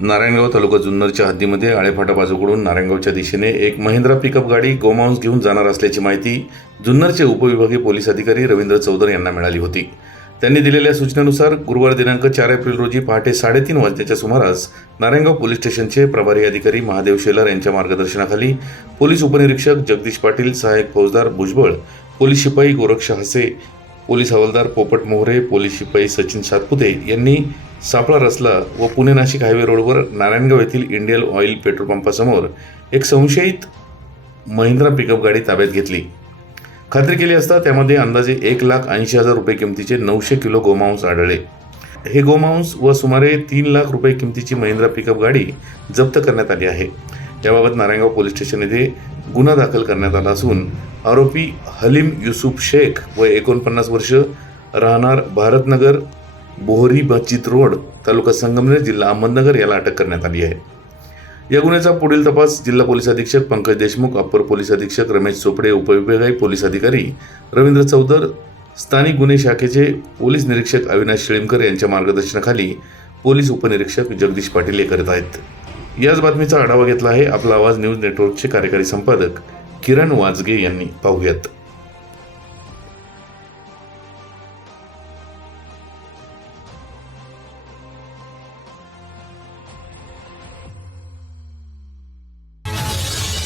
नारायणगाव तालुका जुन्नरच्या हद्दीमध्ये आळेफाटा बाजूकडून नारायणगावच्या दिशेने एक महिंद्रा पिकअप गाडी गोमांस घेऊन जाणार असल्याची माहिती जुन्नरचे उपविभागीय पोलीस अधिकारी रवींद्र चौधरी यांना मिळाली होती. त्यांनी दिलेल्या सूचनेनुसार गुरुवार दिनांक चार एप्रिल रोजी पहाटे साडेतीन वाजण्याच्या सुमारास नारायणगाव पोलीस स्टेशनचे प्रभारी अधिकारी महादेव शेलार यांच्या मार्गदर्शनाखाली पोलीस उपनिरीक्षक जगदीश पाटील सहाय्यक फौजदार भुजबळ पोलीस शिपाई गोरक्ष हसे पोलीस हवालदार पोपट मोहरे पोलीस शिपाई सचिन सातपुते यांनी सापळा रचला व पुणे नाशिक हायवे रोडवर नारायणगाव येथील इंडियन ऑइल पेट्रोल पंपासमोर एक संशयित महिंद्रा पिकअप गाडी ताब्यात घेतली. खात्री केली असता त्यामध्ये अंदाजे एक लाख ऐंशी हजार रुपये किमतीचे नऊशे किलो गोमांस आढळले. हे गोमांस व सुमारे तीन लाख रुपये किमतीची महिंद्रा पिकअप गाडी जप्त करण्यात आली आहे. याबाबत नारायणगाव पोलीस स्टेशन येथे गुन्हा दाखल करण्यात आला असून आरोपी हलीम युसुफ शेख व एकोणपन्नास वर्ष राहणार भारतनगर बोहरी मस्जिद रोड तालुका संगमनेर जिल्हा अहमदनगर याला अटक करण्यात आली आहे. या गुन्ह्याचा पुढील तपास जिल्हा पोलीस अधीक्षक पंकज देशमुख अप्पर पोलीस अधीक्षक रमेश चोपडे उपविभागीय पोलीस अधिकारी रवींद्र चौधर स्थानिक गुन्हे शाखेचे पोलीस निरीक्षक अविनाश शिळीमकर यांच्या मार्गदर्शनाखाली पोलीस उपनिरीक्षक जगदीश पाटील हे करत आहेत. याच बातमीचा आढावा घेतला आहे आपला आवाज न्यूज नेटवर्कचे कार्यकारी संपादक किरण वाजगे यांनी. पाहूयात.